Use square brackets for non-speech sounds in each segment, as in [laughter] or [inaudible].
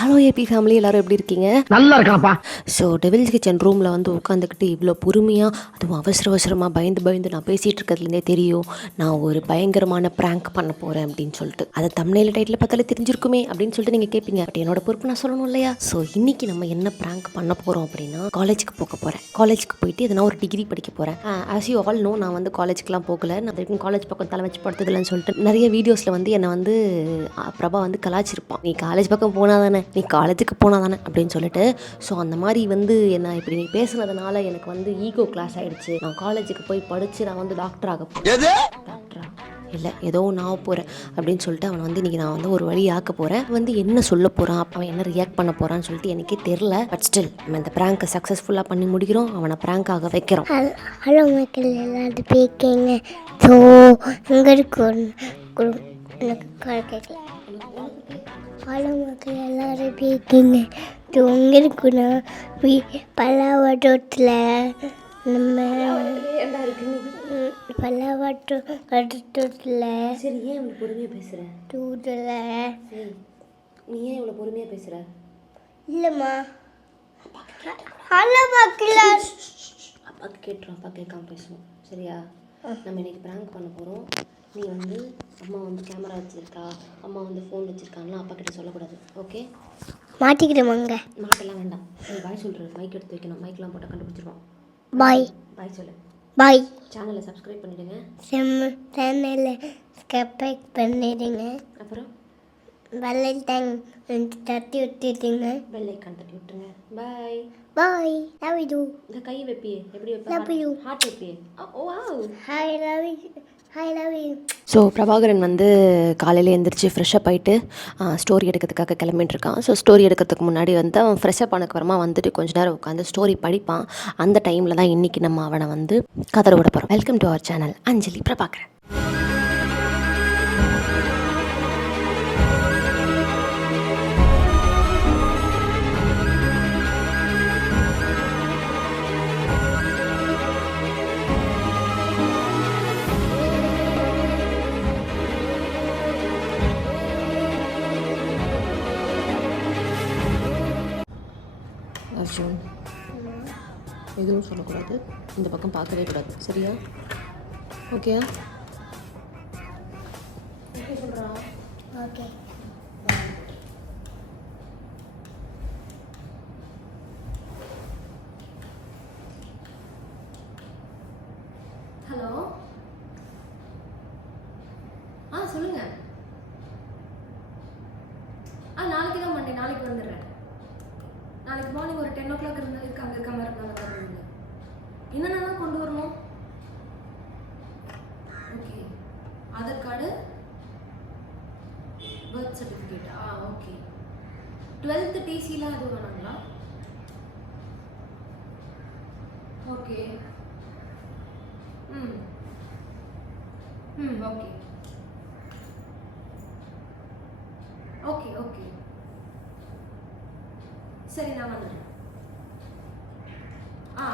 Hello AB family எல்லாரும் எப்படி இருக்கீங்க? நல்லா இருக்கானப்பா. ஸோ டெவில்ஸ் கிச்சன் ரூமில் வந்து உட்காந்துக்கிட்டு இவ்வளோ பொறுமையாக அதுவும் அவசர அவசரமாக பயந்து பயந்து நான் பேசிகிட்டு இருக்கிறதுலேருந்தே தெரியும் நான் ஒரு பயங்கரமான ப்ராங்க் பண்ண போகிறேன் அப்படின்னு சொல்லிட்டு. அதை தமிழில் டைட்டில் பார்த்தாலே தெரிஞ்சிருக்குமே அப்படின்னு சொல்லிட்டு நீங்கள் கேட்பீங்க பட் என்னோட பொறுப்பு நான் சொல்லணும் இல்லையா? ஸோ இன்னைக்கு நம்ம என்ன ப்ராங்க் பண்ண போகிறோம் அப்படின்னா காலேஜுக்கு போக போகிறேன் காலேஜுக்கு போயிட்டு எதனா ஒரு டிகிரி படிக்க போகிறேன் ஆஸ் யூ ஆல் நோ நான் வந்து காலேஜுக்குலாம் போகல. நான் வரைக்கும் காலேஜ் பக்கம் தலை வச்சு படுத்ததில்லைன்னு சொல்லிட்டு நிறைய வீடியோஸில் வந்து என்னை வந்து பிரபா வந்து கலாச்சிருப்பான் நீ காலேஜ் பக்கம் போனால் தானே நீ காலேஜுக்கு போனால் தானே அப்படின்னு சொல்லிட்டு ஸோ அந்த மாதிரி வந்து என்ன இப்படி நீ பேசுனதுனால எனக்கு வந்து ஈகோ கிளாஸ் ஆயிடுச்சு. நான் காலேஜுக்கு போய் படித்து நான் வந்து டாக்டர் ஆக போகிறேன் டாக்டரா இல்லை ஏதோ நான் ஆக போகிறேன் அப்படின்னு சொல்லிட்டு அவனை வந்து இன்றைக்கி நான் வந்து ஒரு வழி ஆக்க போகிறேன் வந்து என்ன சொல்ல போகிறான் அவன் என்ன ரியாக்ட் பண்ண போகிறான்னு சொல்லிட்டு எனக்கே தெரில பட் ஸ்டில் நம்ம இந்த ப்ராங்கை சக்ஸஸ்ஃபுல்லாக பண்ணி முடிக்கிறோம் அவனை ப்ராங்க் ஆக வைக்கிறோம். ஹலோ மக்கள் எல்லாரும் பேக்கீங்க ஸோ குடு- எனக்கு கால் கேட்கல. ஹலோ மக்கள் எல்லாரும் பேக்கீங்க ஸோ எங்கே இருக்குன்னா வீ பல்லாவட்டத்தில் நம்ம ம், பல்லாவட்ட வட்டத்தில் சரி ஏன் இவ்வளோ பொறுமையாக பேசுகிற டூரில் நீ ஏன் இவ்வளோ பொறுமையாக பேசுகிற இல்லைம்மா. ஹலோ மக்கள் அப்பாவுக்கு கேட்டுரும் அப்பா கேட்காம பேசுவோம். சரியா? நம்ம இன்னைக்கு ப்ராங்க் பண்ண போகிறோம் நீ வந்து அம்மா வந்து கேமரா வச்சுருக்கா அம்மா வந்து ஃபோன் வச்சுருக்காங்கலாம் அப்பா கிட்ட சொல்லக்கூடாது. ஓகே மாட்டிக்கிட்டோமாங்க மாட்டெல்லாம் வேண்டாம். நீ பாய் சொல்கிற மைக் எடுத்து வைக்கணும். மைக்லாம் போட்டால் கண்டுபிடிச்சிருவான். பாய் பாய் சொல்லு. பாய் சேனலை சப்ஸ்கிரைப் பண்ணிடுங்க. செம்ம சேனலில் ஸ்கப்பைக் பண்ணிடுங்க. அப்புறம்? வெள்ளை டேங் வந்து தட்டி விட்டுடுங்க. பெல் ஐக்கான் தட்டி விட்டுருங்க. பாய் பாய் லவ் யூ இந்த கை வைப்பியே. எப்படி. வைப்பேன் ஹார்ட் வைப்பியே. ஓ wow hi love you so Prabhakaran வந்து காலையில் எழுந்திரிச்சு ஃப்ரெஷ்ஷப் ஆகிட்டு ஸ்டோரி எடுக்கிறதுக்காக கிளம்பிட்டு இருக்கான் ஸோ ஸ்டோரி எடுக்கிறதுக்கு முன்னாடி வந்து அவன் ஃப்ரெஷ்அப் ஆனதுக்கப்புறமா வந்துட்டு கொஞ்ச நேரம் உட்காந்து ஸ்டோரி படிப்பான். அந்த டைமில் தான் இன்றைக்கி நம்ம அவனை வந்து கதற விட போகிறோம் welcome to our channel Anjali Prabhakaran. எதுவும் சொல்லக்கூடாது. இந்த பக்கம் பார்க்கவே கூடாது. சரியா? ஓகே ஓகே ஹலோ ஆ சொல்லுங்க ஆ நாளைக்கு தான் மண்டே நாளைக்கு வந்துடுறேன் நாளைக்கு மார்னிங் ஒரு டென் ஓ கிளாக் இருந்தால் இருக்க அங்கே இருக்க மாதிரி இருந்தால் வந்துடுறேன் என்னென்னலாம் கொண்டு வரணும் okay Aadhaar card birth certificate ஆ ஓகே டுவெல்த்து டிசிலாம் எதுவும் வேணாங்களா ஓகே ம் ம் ஓகே ஓகே ஓகே சரி நான் வந்துடுறேன். ஆ.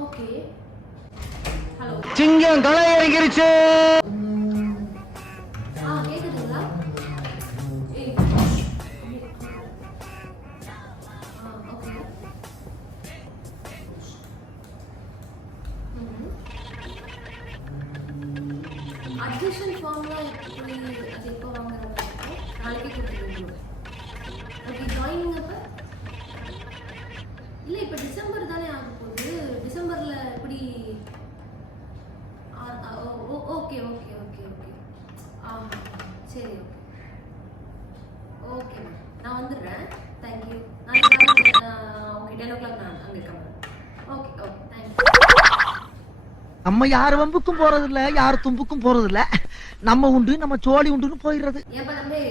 ஓகே ஹலோ சிங்கம் களை இறங்கிருச்சு வந்துடுறேன் தேங்க்யூ நாளைக்கு ஓகே டென் ஓ கிளாக் நான் அங்கே இருக்கேன் ஓகே ஓகே தேங்க்யூ நம்ம யார் வம்புக்கும் போறது இல்ல யார் தும்புக்கும் போறது இல்ல நம்ம உண்டு நம்ம சோழி உண்டுன்னு போயிடுறது. ஏப்பா தம்பி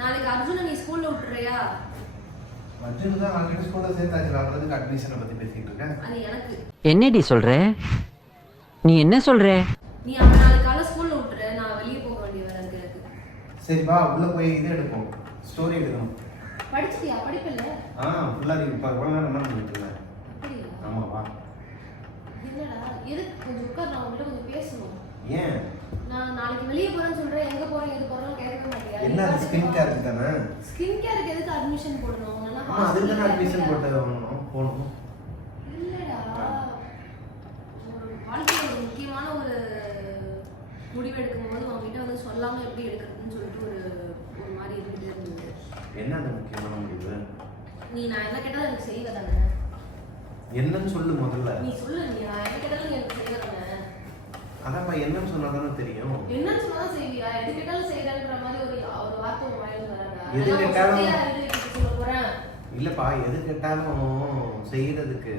நாளைக்கு அர்ஜுனை நீ ஸ்கூல்ல விட்டுறியா? மற்றொன்று தான் ஆல்ரெடி ஸ்கூலில் சேர்த்தாச்சு. நான் அப்புறத்துக்கு அட்மிஷனை பற்றி பேசிக்கிட்டு இருக்கேன். அது எனக்கு. என்னடி சொல்ற? நீ என்ன சொல்ற? நீ அவன் நாளைக்கு காலை ஸ்கூல்ல விட்டுரு. நான் வெளியே போக வேண்டிய வேலை இருக்கு சரிப்பா உள்ளே போய் இது எடுப்போம். ஸ்டோரி எடுக்கணும் படிச்சிட்டியா? படிப்பில்ல? ஆ ஃபுல்லாக இப்போ எவ்வளோ நேரம் என்ன பண்ணிட்டு இருந்தேன் ஆமாம் வா. என்னடா? எதுக்கு? கொஞ்சம் உட்கார் நான் உங்ககிட்ட கொஞ்சம் பேசணும். ஏன்? நான் நாளைக்கு வெளியே போறேன்னு சொல்றேன். எங்க போறேன் எது போறேன்னு கேட்கவே மாட்டேன் என்ன ஸ்கின் கேருக்கு தானே? ஸ்கின் கேருக்கு எதுக்கு அட்மிஷன் போடணும்? ஆமா அதுக்கு தானே அட்மிஷன். போட்டு வாங்கணும். போகணும். இல்லடா. ஒரு வாழ்க்கையில முக்கியமான ஒரு முடிவு எடுக்கும்போது உங்ககிட்ட வந்து சொல்லாம எப்படி எடுக்கிறதுன்னு சொல்லிட்டு ஒரு மாதிரி இருந்தது. என்ன அந்த முக்கியமான முடிவு? நீ நான் என்ன கேட்டாலும் எனக்கு செய்வ தானே. என்னன்னு சொல்லு முதல்ல. நீ சொல்லு நீ நான் என்ன கேட்டாலும் எனக்கு செய்வ தானே. அதான்ப்பா என்னன்னு சொன்னா தானே தெரியும். என்னன்னு சொன்னாதான் செய்வியா? எது கேட்டாலும் செய்யறன்ற மாதிரி ஒரு ஒரு வார்த்தை உன் வாயில எது கேட்டாலும் சொல்ல போறேன். இல்லப்பா எது கேட்டாலும் செய்யறதுக்கு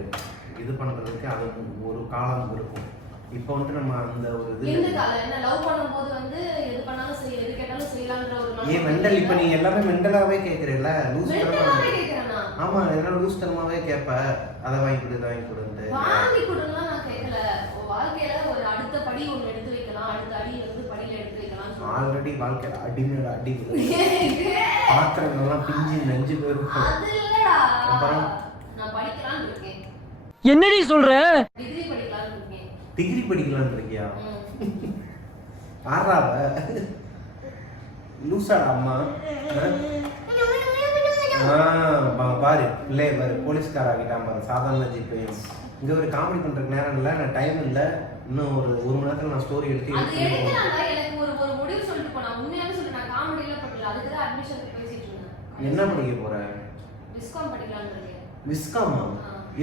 இது பண்றதுக்கு அது ஒரு காலம் இருக்கும். இப்போ வந்து நம்ம அந்த ஒரு இது காலம் என்ன லவ் பண்ணும்போது வந்து எது பண்ணாலும் செய்ய எது கேட்டாலும் செய்யலான்ற ஒரு ஏன் மெண்டல் இப்ப நீ எல்லாமே மெண்டலாவே கேக்குறல லூஸ் தரமா மென்டலாவே கேக்குறேன் நான் ஆமா என்ன லூஸ் தரமாவே கேப்ப. அதை வாங்கி கொடு வாங்கி கொடுன்ட்டு. வாங்கி கொடுக்கலாம் நான் கேட்கல உன் வாழ்க்கையில ஒரு அடுத்த படி ஒண்ணு எடுத்து வைக்கலாம். அடுத்த அடி வந்து படியில எடுத்து வைக்கலாம். ஆல்ரெடி வாழ்க்கையில அடிமையோட அடி [laughs] பாத்திரங்கள்லாம் பிஞ்சு நெஞ்சு போயிருக்கும் அது இல்லடா. அப்புறம்? நான் படிக்கலாம்னு இருக்கேன். என்னடி சொல்ற? டிகிரி படிக்கலாம்னு இருக்கியா. ஆறாவ லூசாடா அம்மா. பாரு. பிள்ளைய பாரு போலீஸ்கார ஆகிட்டான் பாரு. சாதாரண ஜிப்பையும் இங்க ஒரு காமெடி பண்றதுக்கு நேரம் இல்ல நான் டைம் இல்ல. இன்னும் ஒரு ஒரு மணி நேரத்துல நான் ஸ்டோரி எடுத்து என்ன படிக்க போற? டிஸ்கவுண்ட் படிக்கலாம்னு விஸ்காமா.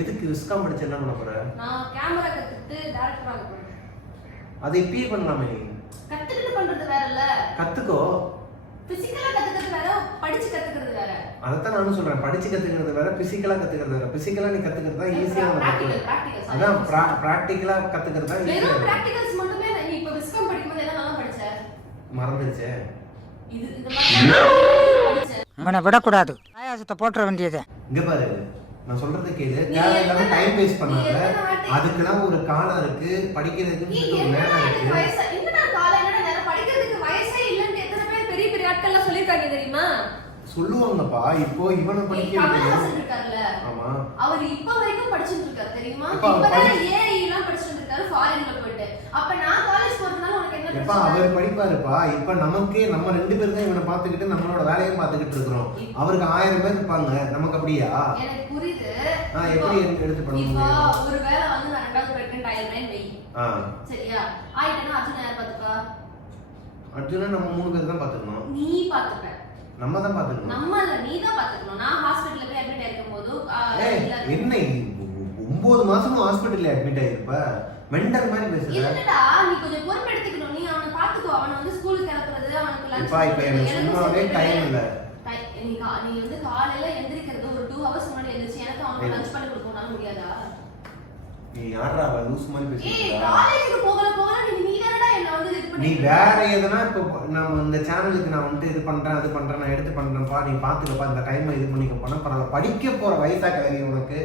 எதுக்கு விஸ்காம் படிச்சு என்ன பண்ண போற? நான் கேமரா கத்துக்கிட்டு டேரக்டர் ஆக போறேன். அதை இப்பயே பண்ணலாமே. கத்துக்கிட்டு பண்றது வேற இல்ல. கத்துக்கோ. பிசிக்கலா கத்துக்கிறது வேற படிச்சு கத்துக்கிறது வேற. அதைத்தான் நானும் சொல்றேன். படிச்சு கத்துக்கிறது வேற பிசிக்கலா கத்துக்கிறது வேற. பிசிக்கலா நீ கத்துக்கிறது தான் ஈஸியா sorry. அதான் பிராக்டிக்கலா கத்துக்கிறது தான் ஈஸியா வெறும் பிராக்டிகல்ஸ் மட்டுமே நீ இப்ப விஸ்காம் படிக்கும்போது என்ன நல்லா படிச்ச? மறந்துருச்சே. இது இந்த மாதிரி படிச்ச. இவனை விடக்கூடாது. ஆயாசத்தை போட்டுற வேண்டியது. இங்க பாரு. நான் சொல்றது கேளு. தேவையில்லாம டைம் வேஸ்ட் பண்ணாத. அதுக்கெல்லாம் ஒரு காலம் இருக்கு. படிக்கிறதுக்கு ஒரு நேரம் இருக்கு. நேரம்? படிக்கிறதுக்கு வயசே இல்லைன்னு எத்தனை பேர் பெரிய பெரிய ஆட்கள்லாம் சொல்லியிருக்காங்க தெரியுமா? சொல்லுவாங்கப்பா இப்போ இவனை படிக்க ஆமா. அவர் இப்ப வரைக்கும் படிச்சுட்டு இருக்காரு தெரியுமா இப்பதான் ஏஐ எல்லாம் படிச்சுட்டு இருக்காரு ஃபாரின்ல போயிட்டு. அப்ப நான் காலேஜ் போறதுனால உனக்கு என்ன எப்பா அவர் படிப்பாருப்பா. இப்ப நமக்கே நம்ம ரெண்டு பேரும் தான் இவனை பாத்துக்கிட்டு நம்மளோட வேலையும் பாத்துக்கிட்டு இருக்கிறோம். அவருக்கு ஆயிரம் பேர் இருப்பாங்க. நமக்கு அப்படியா? எனக்கு புரியுது. ஆ, எப்படி எடுத்து பண்ண முடியும்? ஒரு வேளை வந்து நான் ரெண்டாவது பிரெக்னென்ட் ஆயிருந்தேன் வெய் சரியா? ஆயிட்டேன்னா அர்ஜுன் யார் பாத்துப்பா அர்ஜுனா நம்ம மூணு பேர் தான் பாத்துக்கணும் நீ பாத்துப்ப நம்ம தான் பாத்துக்கணும் நம்ம இல்ல நீ தான் பாத்துக்கணும் நான் ஹாஸ்பிடல்ல போய் அட்மிட் ஆயிருக்கும் போது ஏய், என்ன? ஒன்பது மாசமும் ஹாஸ்பிட்டல்ல அட்மிட் ஆயிருப்ப? மெண்டல் மாதிரி பேசுற. இல்லடா நீ கொஞ்சம் பொறுப்பெடுத்துக்கணும் நீ அவனை பாத்துக்கோ அவனை வந்து ஸ்கூலுக்கு கிளப்புறது அவனுக்கு lunch இப்பா, இப்ப எனக்கு சும்மாவே time இல்ல. நீ வந்து காலையில எந்திரிக்கிறது ஒரு டூ ஹவர்ஸ் முன்னாடி எந்திரிச்சு எனக்கு அவனுக்கு ஏய். லஞ்ச் பண்ணி கொடுக்கணும்னால முடியாதா? நீ யாரா லூஸ் மாதிரி ஏய் பேசுறா காலேஜுக்கு போகல போகல நீ நீ வேற எதுனா இப்போ நம்ம இந்த சேனலுக்கு நான் வந்துட்டு இது பண்றேன் அது பண்றேன் நான் எடுத்து பண்றேன்ப்பா நீ பாத்துக்கப்பா இந்த டைம் இது பண்ணிக்கப்பா பரவாயில்ல. படிக்க போற வயசா கிளவி உனக்கு.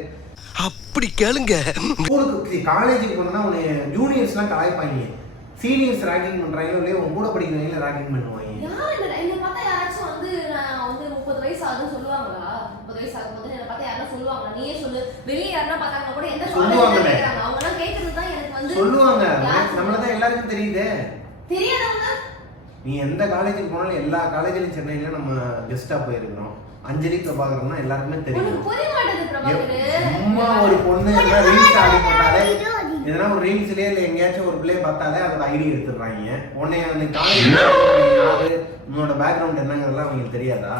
அப்படி கேளுங்க. ஸ்கூலுக்கு காலேஜுக்கு போனா உன்னை ஜூனியர்ஸ்லாம் கலாய்ப்பாங்க சீனியர்ஸ் ரேங்கிங் பண்றாங்க இல்லையா உன் கூட படிக்கிறவங்க ரேங்கிங் பண்ணுவாங்க யார் என்ன என்ன பார்த்தா யாராச்சும் வந்து நான் வந்து முப்பது வயசு ஆகுதுன்னு சொல்லுவாங்களா? முப்பது வயசு ஆகும்போது என்ன பார்த்தா யாரும் சொல்லுவாங்களா? நீயே சொல்லு. வெளியே யாருன்னா பார்த்தாங்கன்னா கூட எந்த சொல்லுவாங்களே. காலேஜ் கேட்கறாங்க அவங்க எல்லாம் கேட்கறது தான் எனக்கு வந்து சொல்லுவாங்க. நம்மளதான் எல்லாருக்கும் தெரியுதே. நீ எந்த காலேஜுக்கு போனாலும் எல்லா காலேஜ்லயும் சென்னையில நம்ம கெஸ்டா போயிருக்கிறோம் அஞ்சலி பிரபாகரம்னா எல்லாருக்குமே தெரியும். சும்மா ஒரு பொண்ணு எல்லாம் ரீல்ஸ் ஆடி போட்டாலே எதனா ஒரு ரீல்ஸ்லயே இல்ல எங்கேயாச்சும் ஒரு பிளே பார்த்தாலே அதோட ஐடி எடுத்துடுறாங்க. உன்னை அந்த காலேஜ் யாரு உன்னோட பேக்ரவுண்ட் என்னங்கிறதுலாம் அவங்களுக்கு தெரியாதா?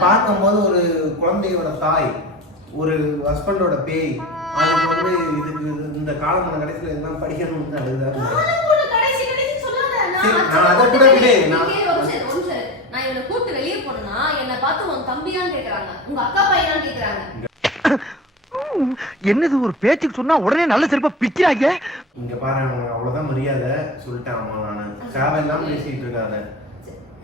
பார்க்கும்போது ஒரு குழந்தையோட தாய் ஒரு ஹஸ்பண்டோட பேய் அதுக்கு வந்து இதுக்கு இது- இந்த காலமான கடைசியில இதெல்லாம் படிக்கணும்னு சொல்லாத. நான் அதை கூட விடு. நான் கேளு, ஒரு நிமிஷம், ஒரு நிமிஷம். நான் இவனை கூப்பிட்டு வெளியே போனேன்னா என்னை பார்த்து உன் தம்பியான்னு கேக்குறாங்க. உங்க அக்கா பையனான்னு கேக்குறாங்க. என்னது ஒரு பேச்சுக்கு சொன்னா உடனே நல்ல செருப்பா பிக்கிறாங்க இங்க பாரு அவ்வளவுதான் மரியாதை சொல்லிட்டேன் அம்மா நானு. தேவையில்லாம பேசிட்டு இருக்காத.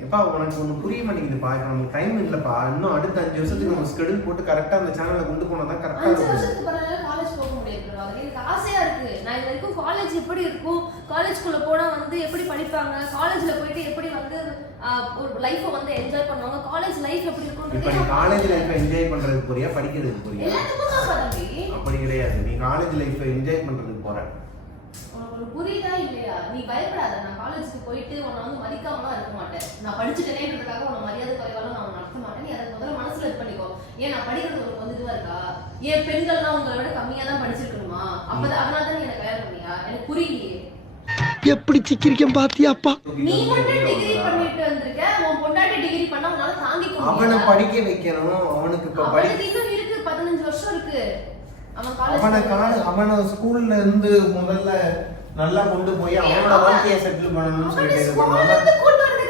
எப்பா உனக்கு ஒண்ணு புரிய மாட்டேங்குதுப்பா இப்ப நமக்கு டைம் இல்லப்பா. இன்னும் அடுத்த அஞ்சு வருஷத்துக்கு நம்ம ஸ்கெடியூல் போட்டு கரெக்டா அந்த சேனலை கொண்டு போனா தான் கரெக்டா அஞ்சு இருக்கும். வருஷத்துக்கு பிறகு காலேஜ் போக முடியாது. எனக்கு ஆசையா இருக்கு. நான் இது வரைக்கும் காலேஜ் எப்படி இருக்கும்? காலேஜ்குள்ள போனா வந்து எப்படி படிப்பாங்க? காலேஜ்ல போயிட்டு எப்படி வந்து ஒரு லைஃபை வந்து என்ஜாய் பண்ணுவாங்க? காலேஜ் லைஃப் எப்படி இப்ப இருக்கும்ன்றது நீ காலேஜ் லைஃப் என்ஜாய் பண்றதுக்கு போறியா படிக்கிறதுக்கு போறியா? அப்படி கிடையாது. நீ காலேஜ் லைஃப் என்ஜாய் பண்றதுக்கு போற. உனக்கு புரியுதா இல்லையா? நீ பயப்படாத. நான் காலேஜுக்கு போயிட்டு உன்னை வந்து மதிக்காமலாம் இருக்க மாட்டேன். படிச்சுட்டேனேன்றதுக்காக உன மரியாதை குறைவாலும் நான் நடத்த மாட்டேன். நீ அதை முதல்ல மனசுல இது பண்ணிக்கோ. ஏன் நான் படிக்கிறது உனக்கு வந்து இதுவா இருக்கா? ஏன் பெண்கள்லாம் உங்களை விட கம்மியா தான் படிச்சிருக்கணுமா? அப்பதான் அதனால தான் நீ எனக்கு கல்யாணம் பண்ணியா? எனக்கு புரியலையே. எப்படி சிக்கிரிக்கம் பாத்தியாப்பா நீ மட்டும் டிகிரி பண்ணிட்டு வந்திருக்க. உன் பொண்டாட்டி டிகிரி பண்ணா உன்னால தாங்கிக்க அவனை. படிக்க வைக்கணும். அவனுக்கு இப்ப படி அவனுக்கு இன்னும் இருக்கு. பதினஞ்சு வருஷம் இருக்கு. அவன் அவனை காலேஜ் கால அவனை ஸ்கூல்ல இருந்து முதல்ல நல்லா கொண்டு போய் அவனோட வாழ்க்கையை செட்டில் பண்ணணும்னு சொல்லிட்டு இது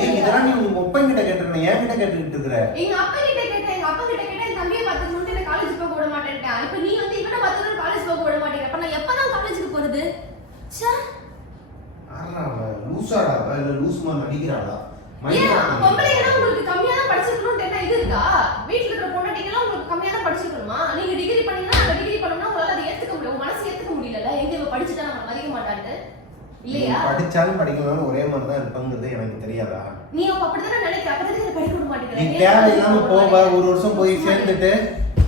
ஏன் இதெல்லாம் நீ உங்க ஒப்பன் கிட்ட கேட்டுருந்த என் கிட்ட கேட்டுக்கிட்டு இருக்கிற. எங்க அப்பா கிட்ட கேட்டேன் எங்க அப்பா கிட்ட கேட்டேன் என் தம்பியை பார்த்துக்கணும்னு என்ன காலேஜ் போக விட மாட்டேன்ட்டேன் இப்ப நீ வந்து இவனை பார்த்துக்கணும் காலேஜ் போக விட மாட்டேங்கிற. அப்ப நான் எப்பதான் காலேஜுக்கு போறது? ஆறா அவ லூசாடா இல்ல லூஸ் மாதிரி நடிக்கிறாளா? ஏன்? பொம்பளைங்கன்னா உங்களுக்கு கம்மியா தான் படிச்சிருக்கணும்னு என்ன இது இருக்கா? வீட்ல இருக்கிற பொண்டாட்டிங்கெல்லாம் உங்களுக்கு கம்மியா தான் படிச்சிருக்கணுமா? நீங்க டிகிரி பண்ணீங்கன்னா நாங்க டிகிரி பண்ணோம்னா உங்களால அதை ஏத்துக்க முடியும் உங்க மனசு ஏத்துக்க முடியல எங்க இவ படிச்சுட்டா நம்ம மதிக்க மாட்டான்ட்டு. இல்லையா? படிச்சாலும் படிக்கலாம்னு ஒரே மாதிரி தான் இருப்பாங்கிறது எனக்கு தெரியாதா? நீ அப்ப அப்படிதானே நினைக்கிற? அப்பதான் படிக்க விட நீ தேவையில்லாம போவ ஒரு வருஷம் போய் சேர்ந்துட்டு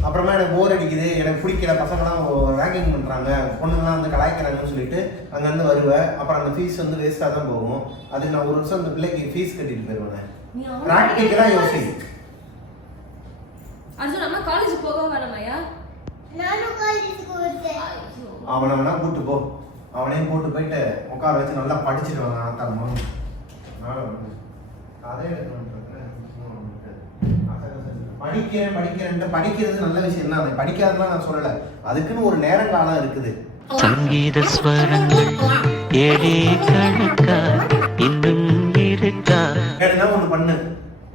அப்புறமா எனக்கு போர் அடிக்குது எனக்கு பிடிக்கல பசங்கலாம் ரேங்கிங் பண்றாங்க பொண்ணுங்கலாம் வந்து கலாய்க்கிறாங்கன்னு சொல்லிட்டு அங்க இருந்து வருவேன் அப்புறம் அந்த ஃபீஸ் வந்து வேஸ்டா தான் போகும். அதுக்கு நான் ஒரு வருஷம் அந்த பிள்ளைக்கு ஃபீஸ் கட்டிட்டு போயிருவேன். நீ அவனை பிராக்டிக்கலா படிக்க யோசி. அர்ஜுன் அம்மா காலேஜ் போக வேணாமாயா நானும் காலேஜுக்கு வருவேன் அவனை வேணா கூட்டு போ. அவனையும் கூட்டு போயிட்டு உட்கார வச்சு நல்லா படிச்சுட்டு வாங்க ஆத்தாரமா அதே படிக்கிறேன் படிக்கிறேன் படிக்கிறது நல்ல விஷயம் தான். படிக்காதுன்னா நான் சொல்லல. அதுக்குன்னு ஒரு நேரம் காலம் இருக்குது. சங்கீத ஸ்வரங்கள் ஏழே கணக்கா இன்னும் இருக்கா? வேணும்னா ஒண்ணு பண்ணு.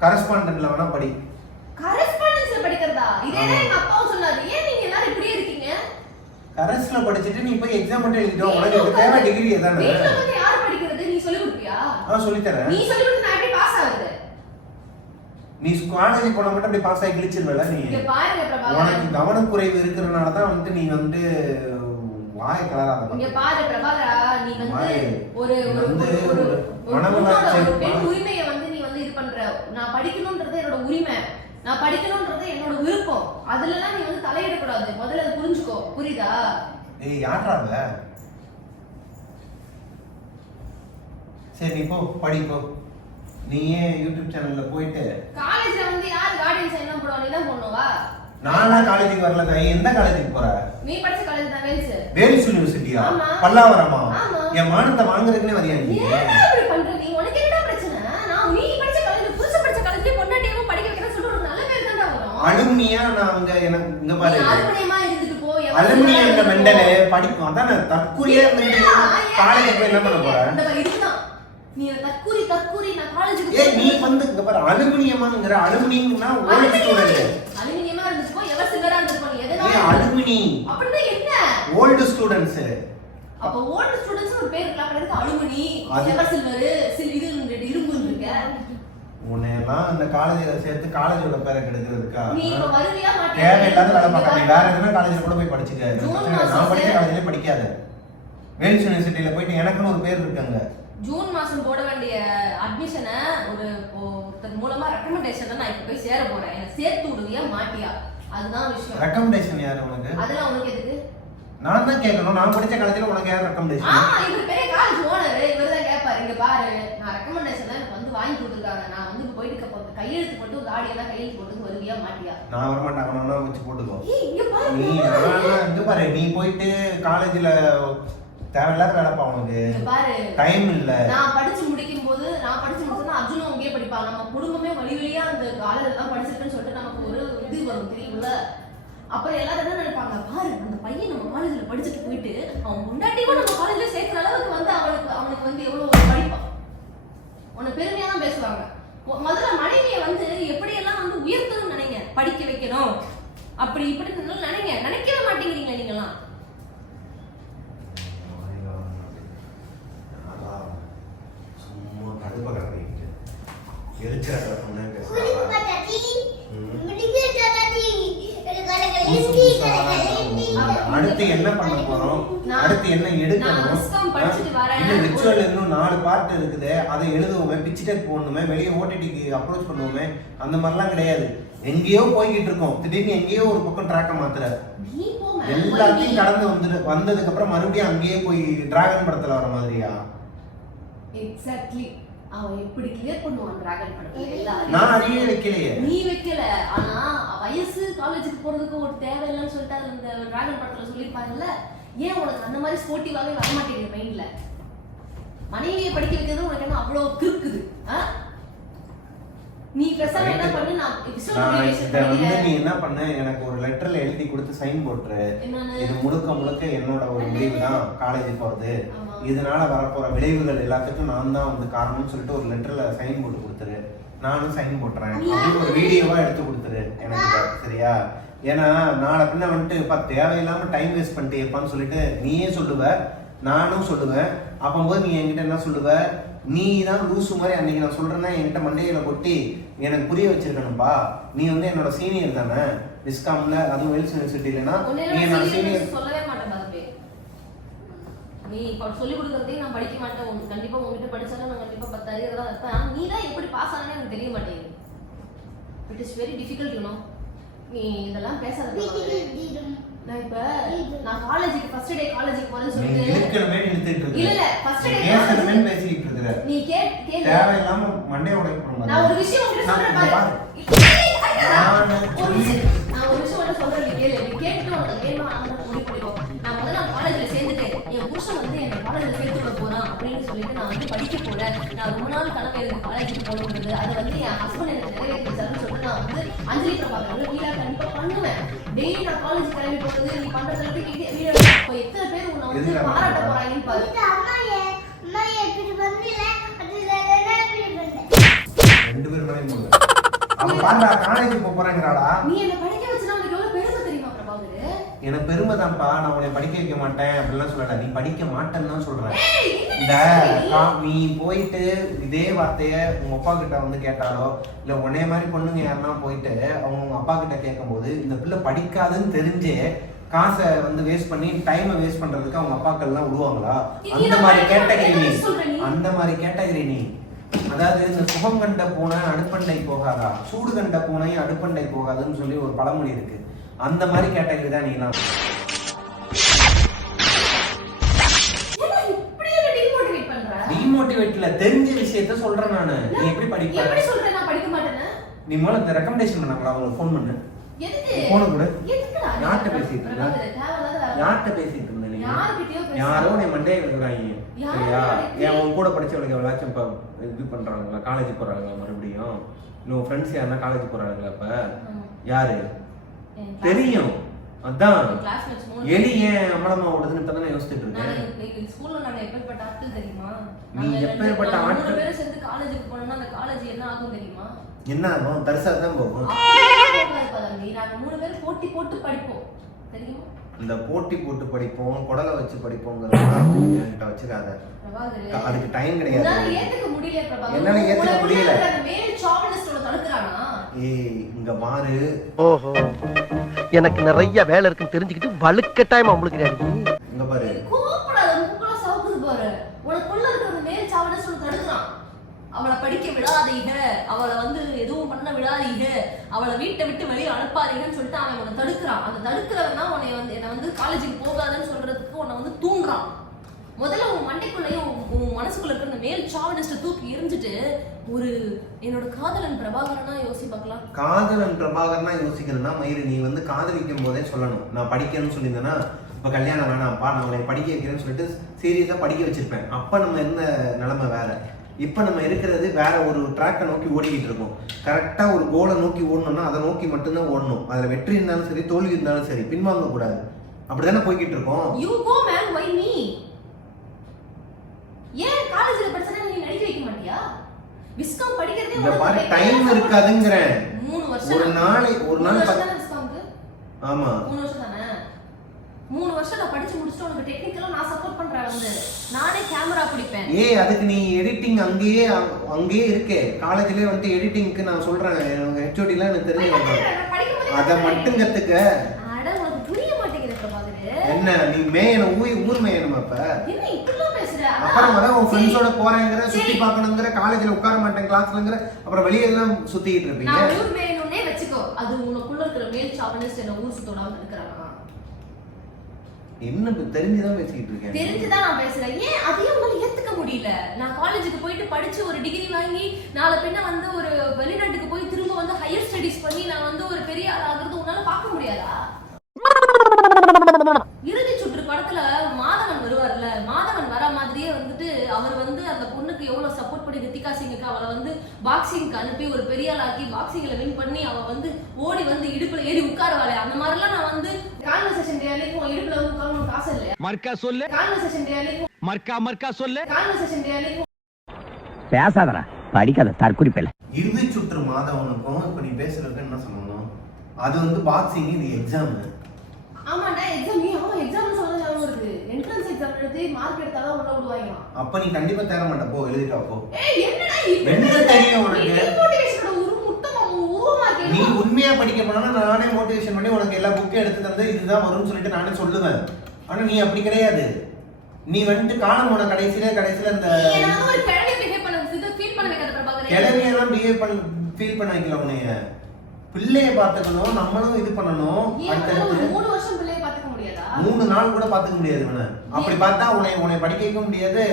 கரஸ்பாண்டன்ட்ல வேணா படி. கரஸ்பாண்டன்ஸ்ல படிக்கிறதா? இதே எங்க அப்பாவும் சொன்னாரு ஏன் நீங்க எல்லாரும் இப்படியே இருக்கீங்க கரஸ்ல படிச்சுட்டு நீ போய் எக்ஸாம் மட்டும் எழுதிட்டோம் உனக்கு இது தேவை டிகிரி தானே வீட்ல வந்து யார் படிக்கிறது? நீ சொல்லி கொடுப்பியா? நான் சொல்லித்தரேன். நீ சொல்லி கொடுத்து நான் எப்படி பாஸ் ஆகுது நீ காலேஜ் போன மட்டும் அப்படி பாஸ் ஆகி கிழிச்சிருவல நீ? உனக்கு கவனக்குறைவு இருக்கிறதுனால தான் வந்துட்டு நீ வந்து வாய கலராத இங்க பாரு பிரபாகரா நீ வந்து. ஒரு ஒரு ஒரு பெண் உரிமையை வந்து வந்து இது பண்ற. நான் நான் படிக்கணும்ன்றது என்னோட விருப்பம். அதுலலாம் நீ வந்து தலையிடக்கூடாது. முதல்ல அதை புரிஞ்சுக்கோ. புரியுதா? ஏய் அவ? சரி நீ போ படி போ. நீயே யூடியூப் சேனல்ல போயிட்டு. காலேஜ்ல வந்து யார் கார்டியன்ஸ் என்ன போடுவா? நீ தான் பண்ணுவா நானா காலேஜுக்கு வரல தாய் எந்த காலேஜுக்கு போற? நீ படிச்ச காலேஜ் தான் வேல்ஸ். வேல்ஸ் யூனிவர்சிட்டியா. பல்லாவரமா. என் மானத்தை வாங்குறதுக்குனே வரியா நீ ஏன்டா இப்படி பண்ற நீ உனக்கு என்னடா பிரச்சனை நான் நீ படிச்ச காலேஜ் புதுசா படிச்ச காலேஜ்லயே பொண்டாட்டியவும் படிக்க வைக்கிறேன்னு சொல்லிட்டு ஒரு நல்ல பேர் தான்டா வரும் அலுமினியா நான் அங்க எனக்கு இங்க பாரு. அலுமினியா போ. மெண்டலே படிக்கும். அதான் தற்கூரியா இருந்துட்டு காலேஜ் போய் என்ன பண்ண போற? நீ தற்கூரி தற்கூரி நான் காலேஜுக்கு ஏய் நீ வந்து இங்க பாரு. அலுமினியமாங்கிற அலுமினியம்னா ஓல்டு ஸ்டூடெண்ட் அலுமினியமா இருந்துட்டு போ. எவர் சிங்கரா நீ அலுமினி. அப்படின்னா என்ன? ஓல்டு ஸ்டூடெண்ட்ஸ் அப்ப ஓல்டு ஸ்டூடண்ட்ஸ் ஒரு பேர் இருக்கலாம். எதுக்கு அலுமினி எவர் சில்வர் இது இருக்க. உன்னையெல்லாம் இந்த காலேஜ்ல சேர்த்து காலேஜோட பேரை கெடுக்கிறதுக்கா? தேவையில்லாத வேலை பார்க்க நீ வேற எதுனா காலேஜ்ல கூட போய் படிச்சுக்க. நான் படிச்ச காலேஜ்லயே படிக்காத. வேல்ஸ் யூனிவர்சிட்டியில போயிட்டு எனக்குன்னு ஒரு பேர் இருக்காங்க ஜூன் மாசம் போட வேண்டிய அட்மிஷனை ஒரு ஒருத்தர் மூலமா ரெக்கமெண்டேஷன் நான் இப்ப போய் சேர போறேன். எனக்கு சேர்த்து விடுவியா மாட்டியா? அதுதான் விஷயம். ரெக்கமெண்டேஷன் யாரு உனக்கு? அதெல்லாம் உனக்கு எதுக்கு? நான் தான் கேட்கணும். நான் படிச்ச காலேஜ்ல உனக்கு யார் ரெக்கமெண்டேஷன் இவர் பெரிய காலேஜ் ஓனர் இவர் தான் கேட்பாரு இங்க பாரு நான் ரெக்கமெண்டேஷன் எனக்கு வந்து வாங்கி கொடுத்துருக்காங்க நான் வந்து இப்ப போயிட்டு இருக்க எல்லாம் கையெழுத்து போட்டு வருவியா மாட்டியா? நான் வரமாட்டேன். அவனா வச்சு போட்டுக்கோ. நீ நான் இங்க பாரு. நீ போயிட்டு காலேஜ்ல தேவையில்லாத வேலைப்பா இங்க பாரு. டைம் இல்ல. நான் படிச்சு முடிக்கும் போது நான் படிச்சு முடிச்சா அர்ஜுனும் அங்கேயே படிப்பாங்க நம்ம குடும்பமே வழி வழியா அந்த காலேஜ் எல்லாம் படிச்சிருக்குன்னு சொல்லிட்டு நமக்கு ஒரு இது வரும் தெரியுங்கள அப்புறம் எல்லாரும் என்ன நினைப்பாங்க? பாரு அந்த பையன் நம்ம காலேஜ்ல படிச்சுட்டு போயிட்டு அவன் முன்னாடியும் நம்ம காலேஜ்ல சேர்க்கிற அளவுக்கு வந்து அவனுக்கு அவனுக்கு வந்து எவ்வளவு படிப்பான். உன்னை பெருமையா தான் பேசுவாங்க. முதல்ல மனைவியை வந்து எப்படியெல்லாம் வந்து உயர்த்தணும்னு நினைங்க? படிக்க வைக்கணும். அப்படி இப்படி நினைங்க. நினைக்கவே மாட்டேங்கிறீங்களா நீங்களாம் சும்மா கடுப்பை கிடக்கிட்டு எரிச்சல அடுத்து என்ன பண்ண போறோம்? அடுத்து என்ன எடுக்கணும். இன்னும் ரிச்சுவல் இன்னும் நாலு பார்ட் இருக்குது. அதை எழுதுவோமே பிச்சிடெக் போடணுமே வெளியே ஓடிடிக்கு அப்ரோச் பண்ணுவோமே அந்த மாதிரிலாம் கிடையாது. எங்கேயோ போய்கிட்டு இருக்கோம். திடீர்னு எங்கேயோ ஒரு பக்கம் ட்ராக்க மாத்துற நீ போங்க எல்லாத்தையும் கடந்து வந்துட்டு வந்ததுக்கு அப்புறம் மறுபடியும் அங்கேயே போய் டிராகன் படத்துல வர மாதிரியா? எக்ஸாக்ட்லி அவன் எப்படி கிளியர் பண்ணுவான் டிராகன் படத்துல. நான் அறிய வைக்கலையே. நீ வைக்கல. ஆனா வயசு காலேஜுக்கு போறதுக்கு ஒரு தேவையில்லைன்னு சொல்லிட்டு அது இந்த டிராகன் படத்துல சொல்லியிருப்பாங்கல்ல ஏன் உனக்கு அந்த மாதிரி ஸ்போர்ட்டிவாவே வர மாட்டேங்குது மைண்ட்ல மனைவியை படிக்க வைக்கிறது உனக்கு என்ன அவ்வளவு கிறுக்குது ஆ? நீ பேசாம என்ன பண்ணு? நான் நீ. என்ன பண்ண? எனக்கு ஒரு லெட்டர்ல எழுதி கொடுத்து சைன் போட்டுரு. இது முழுக்க முழுக்க என்னோட ஒரு முடிவு தான் காலேஜ் போறது. இதனால வரப்போற விளைவுகள் எல்லாத்துக்கும் நான் தான் வந்து காரணம்னு சொல்லிட்டு ஒரு லெட்டர்ல சைன் போட்டு கொடுத்துரு. நானும் சைன் போட்டுறேன். அப்படின்னு ஒரு வீடியோவா எடுத்து கொடுத்துரு எனக்கு சரியா? ஏன்னா நாளை பின்ன வந்துட்டு இப்ப தேவையில்லாம டைம் வேஸ்ட் பண்ணிட்டேப்பான்னு சொல்லிட்டு நீயே சொல்லுவ நானும் சொல்லுவேன். அப்பம்போது நீ என்கிட்ட என்ன சொல்லுவ? நீ தான் லூசு மாதிரி அன்னைக்கு நான் சொல்றேன்னா என்கிட்ட மண்டையில கொட்டி எனக்கு புரிய வச்சிருக்கணும்பா. நீ வந்து என்னோட சீனியர் தானே. டிஸ்காம்ல அதுவும் வெல்ஸ் யூனிவர்சிட்டிலனா உன்னை நீ என்னோட சீனியர் சொல்லவே மாட்டேன். நீ இப்ப சொல்லி கொடுக்கறதையும் நான் படிக்க மாட்டேன். உனக்கு கண்டிப்பா உங்ககிட்ட படிச்சாலும் நான் கண்டிப்பா இருப்பேன் ஆனா நீ தான் எப்படி பாஸ் ஆனே எனக்கு தெரிய மாட்டேங்குது. It is very difficult you நீ இதெல்லாம் பேசாத. நான் இப்ப நான் காலேஜுக்கு ஃபர்ஸ்ட் டே காலேஜுக்கு போறேன்னு சொல்லிட்டு இல்ல, இல்ல, day பேசணுமே college- பேசிக்கிட்டு இருக்கிற. நீ கேட் கேளு. தேவையில்லாம மண்டைய உடைக்கணும் நான் ஒரு விஷயம் உன்கிட்ட நான் சொல்றேன் பாரு. நான் ஒரு விஷயம் நான் ஒரு விஷயம் உன்கிட்ட சொல்றேன் நீ கேளு. நீ கேட்டு உனக்கு வேணுமா நான் வந்து படிக்க போறேன். நான் ரொம்ப நாள் கனவு எனக்கு காலேஜுக்கு போகணுன்றது அது வந்து என் ஹஸ்பண்ட் எனக்கு நிறைவேற்றிச்சாருன்னு சொல்லிட்டு நான் வந்து அஞ்சலி பிரபாகர் வீடா கண்டிப்பா பண்ணுவேன். டெய்லி நான் காலேஜ் கிளம்பி போறது நீ பண்றதுல வீடு இப்போ எத்தனை பேர் உன்னை வந்து பாராட்ட பண்றேன்? போறாங்கன்னு பாரு. ரெண்டு பேரும் மேலே அவன் பாருடா காலேஜ் போக போறேங்கிறாடா நீ என்ன படிக்க வச்சுனா உனக்கு எவ்வளவு பெருமை தெரியுமா பிரபாகர் எனக்கு பெருமை தான்ப்பா நான் உன்னை படிக்க வைக்க மாட்டேன் அப்படிலாம் சொல்லல நீ படிக்க மாட்டேன்னு தான் சொல்றேன். இந்த நீ போயிட்டு இதே வார்த்தைய உங்க அப்பா கிட்ட வந்து கேட்டாலோ இல்ல உன்னைய மாதிரி பொண்ணுங்க யாருன்னா போயிட்டு அவங்க உங்க அப்பா கிட்ட கேட்கும்போது இந்த பிள்ளை படிக்காதுன்னு தெரிஞ்சே காசை வந்து வேஸ்ட் பண்ணி டைமை வேஸ்ட் பண்றதுக்கு அவங்க அப்பாக்கள் எல்லாம் விடுவாங்களா அந்த மாதிரி கேட்டகரி நீ. அந்த மாதிரி கேட்டகரி நீ. அதாவது இந்த சுகம் கண்ட பூனை அடுப்பண்டை போகாதா? சூடு கண்ட பூனை அடுப்பண்டை போகாதுன்னு சொல்லி ஒரு பழமொழி இருக்கு. அந்த மாதிரி கேட்டகரி தான் பண்ற? டிமோட்டிவேட்ல தெரிஞ்ச விஷயத்த சொல்றேன் நானு. நீ எப்படி படிப்ப? எப்படி சொல்ற நான் படிக்க மாட்டேன்னு? நீ முதல்ல இந்த ரெக்கமெண்டேஷன் பண்ணாங்களா அவங்களுக்கு ஃபோன் பண்ணு. எதுக்கு? போன கூட. எதுக்குடா? யார்கிட்ட பேசிட்டு வேலை. யார்கிட்ட பேசிட்டு இருந்த நீ? யார்கிட்டயோ. யாரோ நீ மண்டையை இருக்கிறாங்க சரியா? ஏன் உன் கூட படிச்சவளுக்கு எவ்வளாச்சும் இப்ப இது பண்றாங்களா? காலேஜ் போறாங்களா மறுபடியும்? இல்லை உன் ஃப்ரெண்ட்ஸ் யாருன்னா காலேஜ் போறாங்களா இப்ப. யாரு? தெரியும். அதான். எலி. ஏன் அமலமா ஓடுதுன்னு யோசிச்சுட்டு இருக்கேன் எங்க- எங்க ஸ்கூல்ல நாங்க எப்பேற்பட்ட ஆட்கள் தெரியுமா? நீ நாங்க ரெண்டு- எப்பேற்பட்ட நாங்க மூணு ஆட்கள்? பேரும் சேர்ந்து காலேஜுக்கு போனோம்னா அந்த காலேஜ் என்ன ஆகும் தெரியுமா? என்ன ஆகும்? தரிசா தான் போகும். அப்படியே போகாது பதவி. நாங்க மூணு பேரும் போட்டி போட்டு படிப்போம். தெரியுமா? இந்த போட்டி போட்டு படிப்போம் குடலை வச்சு படிப்போங்கிறதெல்லாம் என்கிட்ட வச்சுக்காத. அதுக்கு டைம் கிடையாது. என்னால ஏத்துக்க முடியல. ஏய் இங்க பாரு. ஓஹோ. எனக்கு நிறைய வேலை இருக்குன்னு தெரிஞ்சுக்கிட்டு வலுக்கட்டாயமா உங்களுக்கு இங்க பாரு. கூப்பிடாத மூக்கெல்லாம் சவுக்குது பாரு. உனக்குள்ள இருக்கிற அந்த மேல் சாவனிஸ்ட் உன்னை தடுக்கிறான். அவளை படிக்க விடாதீங்க. அவளை வந்து எதுவும் பண்ண விடாதீங்க. அவளை வீட்டை விட்டு வெளியே அனுப்பாதீங்கன்னு சொல்லிட்டு அவன் உன்னை தடுக்கிறான். அந்த தடுக்கிறவன் தான் உன்னை வந்து என்னை வந்து காலேஜுக்கு போகாதுன்னு சொல்றதுக்கு உன்னை வந்து தூண்டுறான் முதல்ல உன் மண்டைக்குள்ளேயும் மனசுக்குள்ள இருக்கிற அந்த மேல் சாவனிஸ்ட தூக்கி எரிஞ்சிட்டு ஒரு என்னோட காதலன் பிரபாகரனா யோசி பார்க்கலாம். காதலன் பிரபாகர்னா யோசிக்கிறதுனா மயிறு நீ வந்து காதலிக்கும் போதே சொல்லணும். நான் படிக்கணும்னு சொல்லியிருந்தேன்னா இப்போ கல்யாணம் வேணாம்ப்பா நான் உன்னை படிக்க வைக்கிறேன்னு சொல்லிட்டு சீரியஸாக படிக்க வச்சிருப்பேன். அப்போ நம்ம இருந்த நிலைமை வேற. இப்போ நம்ம இருக்கிறது வேற ஒரு ட்ராக்கை நோக்கி ஓடிக்கிட்டு இருக்கோம். கரெக்டாக ஒரு கோலை நோக்கி ஓடணும்னா அதை நோக்கி மட்டும்தான் ஓடணும். அதில் வெற்றி இருந்தாலும் சரி தோல்வி இருந்தாலும் சரி பின்வாங்க கூடாது அப்படிதானே போய்கிட்டு இருக்கோம் ஏன் காலேஜ்ல படிச்சா நீ நடிக்க வைக்க மாட்டியா? விஸ்காம் படிக்கிறதே இந்த ஒரு டைம் இருக்காதுங்கிறேன். மூணு வருஷம் ஒரு நாளை ஒரு நாள் விஸ்காம்க்கு? ஆமா. மூணு வருஷம் தானே. வருஷம் நான் படிச்சு முடிச்சுட்டு உனக்கு டெக்னிக்கலா நான் சப்போர்ட் பண்றேன் வந்து நானே கேமரா பிடிப்பேன். ஏய் அதுக்கு நீ எடிட்டிங் அங்கேயே அங்க- அங்கேயே இருக்கே. காலேஜ்லயே வந்துட்டு எடிட்டிங்க்கு நான் சொல்றேன். எனக்கு ஹெச்ஓடிலாம் எனக்கு தெரிஞ்சு வந்தாங்க நான் படிக்கும்போதே அதை மட்டும் கத்துக்க. அட உனக்கு புரிய மாட்டேங்குது பிரபாகர் என்ன நீ மேயணும் ஊர் ஊர் மேயணும் அப்ப என்ன பேசுற அப்புறம் அதான் உன் ஃப்ரெண்ட்ஸோட போறேங்கிற சுத்தி. பார்க்கணுங்கிற காலேஜ்ல உட்கார மாட்டேன் கிளாஸ்லங்கிற அப்புறம் வெளியே எல்லாம் சுத்திட்டு இருப்பீங்க. நான் ஊர் மேயணும்னே வச்சுக்கோ. அது உனக்குள்ள இருக்கிற மேல் சாவனிஸ்ட் என்ன ஊர் சுத்தோடாம இருக்கிறானா என்ன தெரிஞ்சுதான் பேசிக்கிட்டு இருக்கேன். தெரிஞ்சுதான் நான் பேசுறேன் ஏன்? அதையும் உங்களால ஏத்துக்க முடியல. நான் காலேஜுக்கு போயிட்டு படிச்சு ஒரு டிகிரி வாங்கி நாளை பின்ன வந்து ஒரு வெளிநாட்டுக்கு போய் திரும்ப வந்து ஹையர் ஸ்டடீஸ் பண்ணி நான் வந்து ஒரு பெரிய ஆள் ஆகுறது உன்னால பார்க்க முடியாதா? இறுதி சுற்று படத்துல மாதவன் வருவார்ல மாதவன் வர மாதிரியே வந்துட்டு அவர் வந்து அந்த பொண்ணுக்கு எவ்வளவு சப்போர்ட் பண்ணி ரித்திகா சிங்குக்கு அவளை வந்து பாக்ஸிங்க்கு அனுப்பி ஒரு பெரிய ஆள் ஆக்கி பாக்ஸிங்ல வின் பண்ணி அவ வந்து ஓடி வந்து இடுப்புல ஏறி உட்காருவாளே. அந்த மாதிரிலாம் நான் வந்து கான்வர்சேஷன் டே அன்னைக்கு உன் இடுப்புல வந்து உட்காரணும் காசு இல்லையா? மர்க்கா சொல்லு. கான்வர்சேஷன் டே அன்னைக்கு மர்க்கா மர்க்கா சொல்லு. கான்வர்சேஷன் டே அன்னைக்கு பேசாதடா. படிக்காத தற்குறிப்பில்லை இறுதி சுற்று மாதவனுக்கும் இப்ப நீ பேசுறதுக்கு என்ன சம்பந்தம் அது வந்து பாக்ஸிங் இது எக்ஸாம் ஆமாண்டா எக்ஸாம் நீ ஆமா எக்ஸாம் சொல்றது ஞாபகம் இருக்கு என்ட்ரன்ஸ் எக்ஸாம் எழுதி மார்க் எடுத்தாதான் உள்ள விடுவாங்க. அப்ப நீ கண்டிப்பா தேர மாட்ட போ எழுதிட்டா போ. ஏய் என்னடா இப்படி என்ன தெரியும் உனக்கு? மோட்டிவேஷனோட ஒரு முத்தமா உருவமா நீ உண்மையா படிக்க போனா நானே மோட்டிவேஷன் பண்ணி உனக்கு எல்லா புக்கையும் எடுத்து தந்து இதுதான் வரும்னு சொல்லிட்டு நானே சொல்லுவேன். ஆனா நீ அப்படி கிடையாது. நீ வந்துட்டு காலம் போன கடைசியில கடைசியில வந்து ஒரு கிழவி பிஹேவ் பண்ண இது ஃபீல் பண்ண வைக்காத பிரபாகரன். கிளவியெல்லாம் பிஹேவ் பண்ண ஃபீல் பண்ண வைக்கல உன்னைய. பிள்ளைய பார்த்துக்கணும் நம்மளும் இது பண்ணணும். அடுத்தடுத்து மூணு வருஷம் முடியாதா மூணு நாள் கூட பார்த்துக்க முடியாது இவனை. அப்படி பார்த்தா உன்னை உன்னை படிக்க வைக்க முடியாது.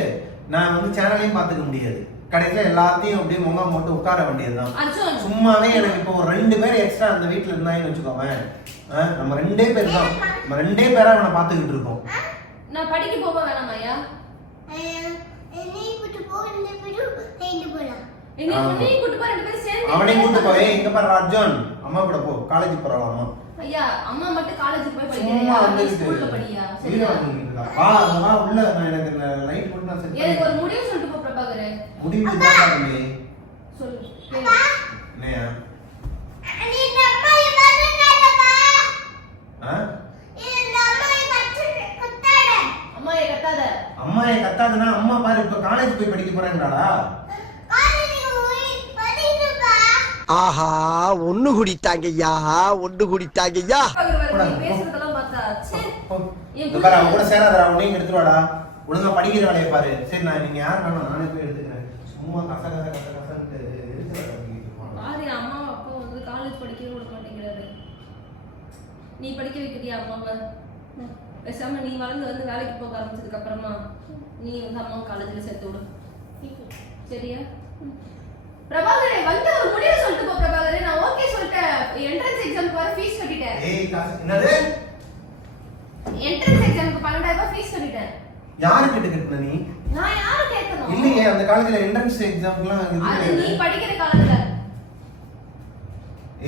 நான் வந்து சேனலையும் பார்த்துக்க முடியாது. கடைசியில எல்லாத்தையும் அப்படியே முகம் போட்டு உட்கார வேண்டியதுதான். அர்ஜுன். சும்மாவே எனக்கு இப்போ ஒரு ரெண்டு பேர் எக்ஸ்ட்ரா அந்த வீட்ல இருந்தாங்கன்னு வச்சுக்கோவேன் ஆ, நம்ம ரெண்டே பேர் தான். நம்ம ரெண்டே பேரா அவனை பார்த்துக்கிட்டு இருக்கோம். நான் படிக்க போக வேணாம் ஐயா. அவனையும் கூட்டு போய் எங்க பாரு ராஜன் அம்மா கூட போ. காலேஜ் போறாளாம் ஐயா அம்மா மட்டும் காலேஜுக்கு போய் படிக்கிறியா நீ ஸ்கூல்ல படியா? சரியா? உள்ள நான் எனக்கு லைட் போட்டு நான் செட் எனக்கு ஒரு முடிவு சொல்லிட்டு போ பிரபாகரன். முடிவு தான் தம்பி சொல்லு என்னையா நீ இந்த அம்மாயை பார்த்துட்டாடப்பா ஆ? இந்த அம்மாயை கத்து கத்தாட அம்மா பாரு இப்ப காலேஜ் போய் படிக்க போறேன்டாடா காலேஜுக்கு போய் படிக்கணுப்பா ஆஹா ஒண்ணு குடித்தாங்கய்யா ஒண்ணு குடித்தாங்கய்யா பிரபாகர் நீ பேசுறதெல்லாம் பார்த்தா ச்சே போ. என் இந்த பாரு அவன் கூட சேராதடா உன்னையும் எடுத்துட்டு வாடா. ஒழுங்கா படிக்கிற வேலையை பாரு. சரி நான் நீங்க யார் வேணாம் நானே போய் எடுத்துக்கிறேன். சும்மா கச கச கச கசன்ட்டு எரிச்சல கட்டிக்கிட்டு இருப்பான். பாரு அம்மா அப்பா வந்து காலேஜ் படிக்கவே விட மாட்டேங்கிறாரு. நீ படிக்க வைக்கிறியா அம்மாவை? பேசாம நீ வளர்ந்து வந்து வேலைக்கு போக ஆரம்பிச்சதுக்கு அப்புறமா நீ வந்து அம்மா காலேஜ்ல சேர்த்து விடு. சரியா? பிரபாகரே வந்து ஒரு முடிவு சொல்லிட்டு போ பிரபாகரே. நான் ஓகே சொல்லிட்டேன். என்ட்ரன்ஸ் எக்ஸாமுக்கு வர ஃபீஸ் கட்டிட்டேன். ஏய் காசு என்னது? என்ட்ரன்ஸ் எக்ஸாமுக்கு பன்னெண்டாயிரம் ரூபாய் ஃபீஸ் கட்டிட்டேன். யாரு கிட்ட கட்டின நீ? நான் யாரு கேட்கணும் இல்லையே அந்த காலேஜ்ல என்ட்ரன்ஸ் எக்ஸாம்க்குலாம் அது நீ படிக்கிற காலத்துல.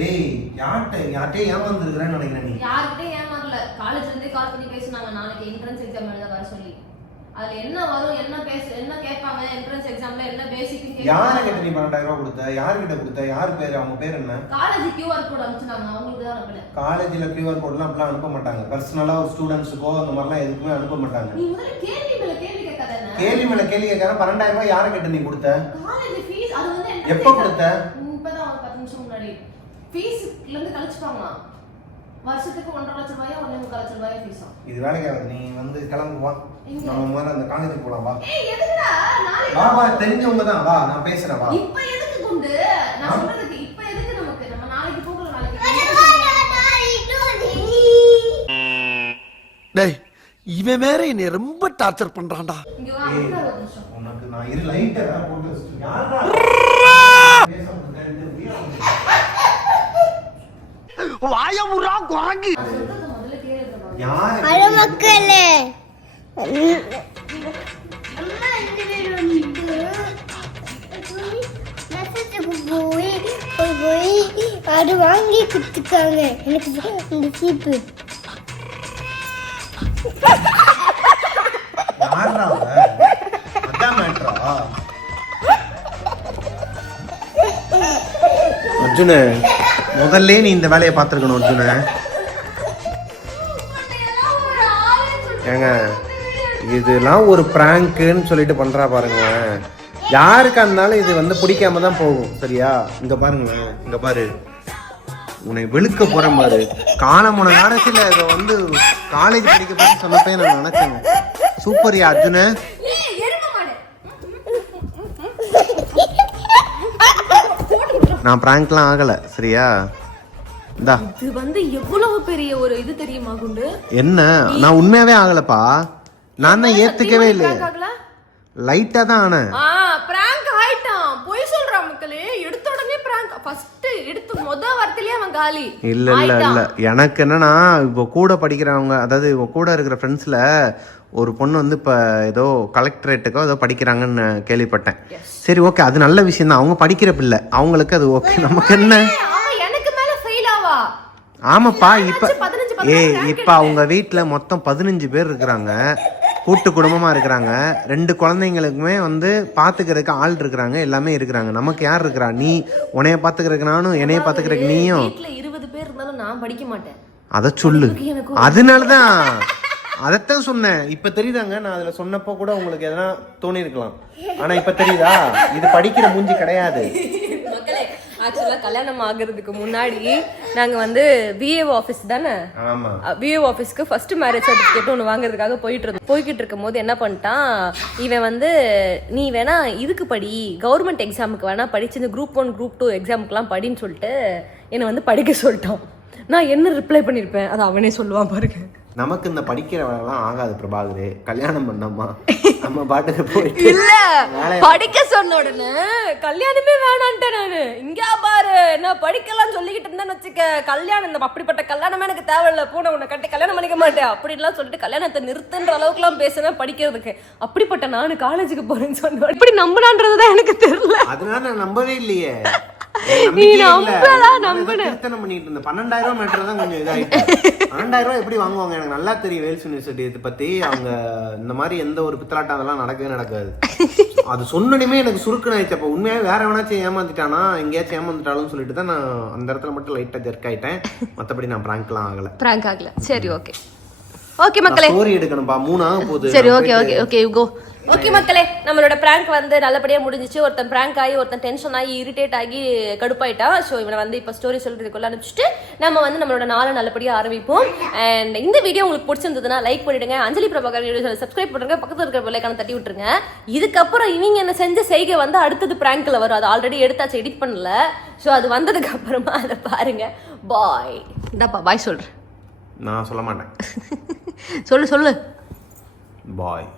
ஏய் யார்கிட்ட யார்கிட்டயே ஏமாந்துருக்கிறேன்னு நினைக்கிறேன் நீ? யார்கிட்டயும் ஏமாறல. காலேஜ்ல இருந்தே கால் பண்ணி பேசுனாங்க. நாளைக்கு என்ட்ரன்ஸ் எக்ஸாம் எழுத வர சொல்லி. அதுல என்ன வரும் என்ன பேச என்ன கேட்பாங்க என்ட்ரன்ஸ் எக்ஸாம்ல என்ன பேசிக் யாரை கிட்ட நீ பன்னெண்டாயிரம் ரூபாய் கொடுத்த? யாருக்கிட்ட கொடுத்த? யார் பேர் அவங்க பேர் என்ன? காலேஜ் கியூஆர் கோட் அனுப்பிச்சாங்க அவங்களுக்கு தான் அனுப்பல. காலேஜ்ல கியூஆர் கோட்லாம் அப்படிலாம் அனுப்ப மாட்டாங்க. பர்சனலா ஒரு ஸ்டூடெண்ட்ஸுக்கோ அந்த மாதிரிலாம் எதுக்குமே அனுப்ப மாட்டாங்க. நீ முதல்ல கேள்வி மேல கேள்வி கேட்காத என்ன? கேள்வி மேல கேள்வி கேட்கற பன்னெண்டாயிரம் ரூபாய் யாரை கிட்ட நீ கொடுத்த? காலேஜ் ஃபீஸ் அது வந்து entrance எப்போ கொடுத்த? இப்பதான் ஒரு பத்து நிமிஷம் முன்னாடி. ஃபீஸ்ல இருந்து கழிச்சுப்பாங்களாம். வருஷத்துக்கு ஒன்றரை லட்சம் ரூபாயா ஒன்னே முக்கால் லட்சம் ரூபாயா ஃபீஸா இது வேலைக்கு ஆகுது. நீ வந்து கிளம்பு வா? நம்ம முதல்ல அந்த காலேஜுக்கு போலாம் வா. ஏய் எதுக்குடா? நாளைக்கு வா வா தெரிஞ்சவங்க தான் வா நான் பேசுறேன் வா. இப்ப எதுக்கு குண்டு? நான்? சொல்றதுக்கு இப்ப எதுக்கு நமக்கு? நம்ம நாளைக்கு போகலாம் நாளைக்கு டேய் இவன் வேற என்னை ரொம்ப டார்ச்சர் பண்றான்டா. உனக்கு நான் இரு லைட்டை போட்டு வச்சிட்டு யாரா வாயமுறா குரங்கு. மக்களே போய் போய் அது வாங்கி கொடுத்துருக்காங்க எனக்கு இந்த சீப்பு அர்ஜுன. முதல்ல நீ இந்த வேலையை பார்த்துருக்கணும் அர்ஜுன. ஏங்க இதெல்லாம் ஒரு ப்ராங்க்குன்னு சொல்லிட்டு பண்ணுறா பாருங்களேன் யாருக்கா இருந்தாலும் இது வந்து பிடிக்காம தான் போகும் சரியா? இங்க பாருங்களேன் இங்க பாரு. உன்னை வெளுக்க போற பாரு. காலமுன நேரத்தில் இதை வந்து காலேஜ் படிக்க போய் சொன்னப்பே நான் நினைச்சேங்க. சூப்பர்யா அர்ஜுன. நான் ப்ராங்க்லாம் ஆகல சரியா? இந்தா. இது வந்து எவ்வளவு பெரிய ஒரு இது தெரியுமா குண்டு? என்ன? நான் உண்மையாவே ஆகலப்பா. நான் தான் ஏத்துக்கவே இல்லை prank ஆகல? லைட்டா தான் ஆனேன். ஆ பிராங்க் ஆயிட்டான். பொய் சொல்றான் மக்களே. எடுத்த உடனே பிராங்க் ஃபர்ஸ்ட் எடுத்து முத வாரத்திலேயே அவன் காலி. இல்ல இல்ல இல்ல. எனக்கு என்னன்னா இப்போ கூட படிக்கிறவங்க அதாவது கூட இருக்கிற ஃப்ரெண்ட்ஸ்ல ஒரு பொண்ணு வந்து இப்போ ஏதோ கலெக்டரேட்டுக்கோ ஏதோ படிக்கிறாங்கன்னு கேள்விப்பட்டேன். சரி ஓகே அது நல்ல விஷயம் தான். அவங்க படிக்கிற பிள்ளை அவங்களுக்கு அது ஓகே நமக்கு என்ன? ஆமாப்பா இப்ப rank இப்ப அவங்க வீட்ல மொத்தம் பதினஞ்சு பேர் இருக்கிறாங்க. கூட்டு குடும்பமா இருக்கிறாங்க. ரெண்டு குழந்தைங்களுக்குமே வந்து பாத்துக்கிறதுக்கு ஆள் இருக்கிறாங்க. எல்லாமே இருக்கிறாங்க. நமக்கு யார் இருக்கிறா? நீ உன்னைய பாத்துக்கிறதுக்கு நானும் என்னைய பாத்துக்கிறதுக்கு நீயும். இருபது பேர் இருந்தாலும் நான் படிக்க மாட்டேன். அத சொல்லு. எனக்கு அதனாலதான். [laughs] [laughs] அதைத்தான் சொன்னேன். இப்ப தெரியுதாங்க? நான் அதுல சொன்னப்போ கூட உங்களுக்கு எதனா தோணி இருக்கலாம் ஆனா இப்ப தெரியுதா? இது படிக்கிற மூஞ்சி கிடையாது. மக்களே ஆக்சுவலா கல்யாணம் ஆகுறதுக்கு முன்னாடி நாங்க வந்து பிஏஓ ஆபீஸ் தானே? ஆமா. பிஏஓ ஆஃபீஸ்க்கு ஃபர்ஸ்ட் மேரேஜ் சர்டிஃபிகேட் ஒன்று வாங்குறதுக்காக போயிட்டு இருந்தோம். போய்கிட்டு இருக்கும் போது என்ன பண்ணிட்டான்? இவன் வந்து நீ வேணா இதுக்கு படி. கவர்மெண்ட் எக்ஸாமுக்கு வேணா படிச்சு இந்த குரூப் ஒன் குரூப் டூ எக்ஸாமுக்குலாம் படின்னு சொல்லிட்டு என்னை வந்து படிக்க சொல்லிட்டான். நான் என்ன ரிப்ளை பண்ணியிருப்பேன் அது அவனே சொல்லுவான் பாருங்க. நமக்கு இந்த படிக்கிற வேலைலாம் ஆகாது பிரபாகரே. கல்யாணம் பண்ணோமா? நம்ம பாட்டுக்கு போயிட்டு இல்ல படிக்க சொன்ன உடனே கல்யாணமே வேணான்ட்டேன் நானு. இங்க பாரு நான் படிக்கலாம் சொல்லிக்கிட்டு இருந்தேன்னு வச்சுக்க கல்யாணம் இந்த அப்படிப்பட்ட கல்யாணமே எனக்கு தேவையில்ல. பூனை உன்னை கட்டி கல்யாணம் பண்ணிக்க மாட்டேன் அப்படின்லாம் சொல்லிட்டு கல்யாணத்தை நிறுத்துன்ற அளவுக்குலாம் பேசுனேன் படிக்கிறதுக்கு. அப்படிப்பட்ட நானு காலேஜுக்கு போறேன்னு சொன்ன இப்படி நம்பினான்றதுதான் எனக்கு தெரியல. அதனால நான் நம்பவே இல்லையே. நீ நம்பலா, நம்புன. திருத்தனம் பண்ணிட்டு இருந்தேன் பன்னெண்டாயிரம் ரூபாய் மேட்டர் தான் கொஞ்சம் இதாயிட்டு. [laughs] பன்னெண்டாயிரம் ரூபாய் எப்படி வாங்குவாங்க? எனக்கு நல்லா தெரியும் வேல்ஸ் யூனிவர்சிட்டி இதை பத்தி. அவங்க இந்த மாதிரி எந்த ஒரு பித்தலாட்டம் அதெல்லாம் நடக்கவே நடக்காது. [laughs] அது சொன்னனுமே எனக்கு சுருக்குன்னு ஆயிடுச்சு. அப்போ உண்மையாவே வேற எவனாச்சும் ஏமாத்திட்டானா எங்கேயாச்சும் ஏமாந்துட்டாலும் சொல்லிட்டு தான் நான் அந்த இடத்துல மட்டும் லைட்டா ஜெர்க் ஆயிட்டேன். மத்தபடி நான் பிராங்க்லாம் ஆகல. பிராங்க் ஆகல. சரி ஓகே ஓகே மக்களே. ஸ்டோரி எடுக்கணும்பா. மூணு ஆக போகுது. சரி நான் ஓகே போயிட்டு- ஓகே ஓகே கோ ஓகே மக்களே நம்மளோட பிராங்க் வந்து நல்லபடியா முடிஞ்சிச்சு. ஒருத்தன் பிராங்க் ஆகி ஒருத்தன் டென்ஷன் ஆகி இரிட்டேட் ஆகி கடுப்பாயிட்டா ஸோ இவனை வந்து இப்போ ஸ்டோரி சொல்றதுக்குள்ள அனுப்பிச்சிட்டு நம்ம வந்து நம்மளோட நாளை நல்லபடியா ஆரம்பிப்போம். அண்ட் இந்த வீடியோ உங்களுக்கு பிடிச்சிருந்ததுன்னா லைக் பண்ணிடுங்க. அஞ்சலி பிரபாகர் வீடியோ சப்ஸ்கிரைப் பண்ணுங்க. பக்கத்துல இருக்கிற பிள்ளைக்கான தட்டி விட்டுருங்க. இதுக்கப்புறம் இவங்க என்ன செஞ்ச செய்கை வந்து அடுத்தது பிராங்க்ல வரும். அது ஆல்ரெடி எடுத்தாச்சு எடிட் பண்ணல. ஸோ அது வந்ததுக்கு அப்புறமா அதை பாருங்க. பாய் இந்தாப்பா பாய் சொல்றேன். நான் சொல்ல மாட்டேன். [laughs] சொல்லு சொல்லு. பாய்